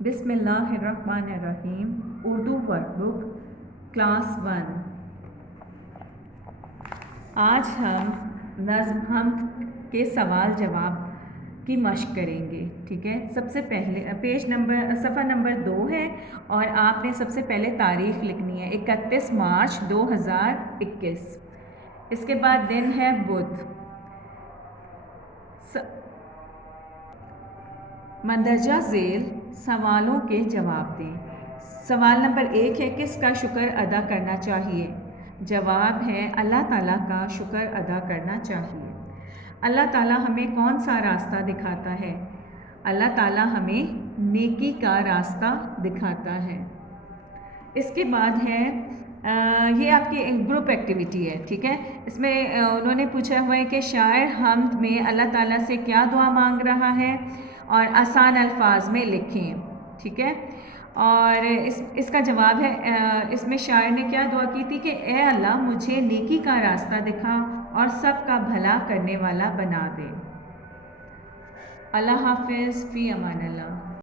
بسم اللہ الرحمن الرحیم اردو ورک بک کلاس 1۔ آج ہم نظم حمد کے سوال جواب کی مشق کریں گے، ٹھیک ہے۔ سب سے پہلے صفحہ نمبر 2 ہے اور آپ نے سب سے پہلے تاریخ لکھنی ہے 31 مارچ 2021۔ اس کے بعد دن ہے بدھ۔ مندرجہ ذیل سوالوں کے جواب دیں۔ سوال نمبر 1 ہے، کس کا شکر ادا کرنا چاہیے؟ جواب ہے اللہ تعالیٰ کا شکر ادا کرنا چاہیے۔ اللہ تعالیٰ ہمیں کون سا راستہ دکھاتا ہے؟ اللہ تعالیٰ ہمیں نیکی کا راستہ دکھاتا ہے۔ اس کے بعد ہے یہ آپ کی گروپ ایکٹیویٹی ہے، ٹھیک ہے۔ اس میں انہوں نے پوچھا ہوا ہے کہ شاعر حمد میں اللہ تعالیٰ سے کیا دعا مانگ رہا ہے اور آسان الفاظ میں لکھیں، ٹھیک ہے۔ اور اس کا جواب ہے، اس میں شاعر نے کیا دعا کی تھی کہ اے اللہ مجھے نیکی کا راستہ دکھا اور سب کا بھلا کرنے والا بنا دے۔ اللہ حافظ، فی امان اللہ۔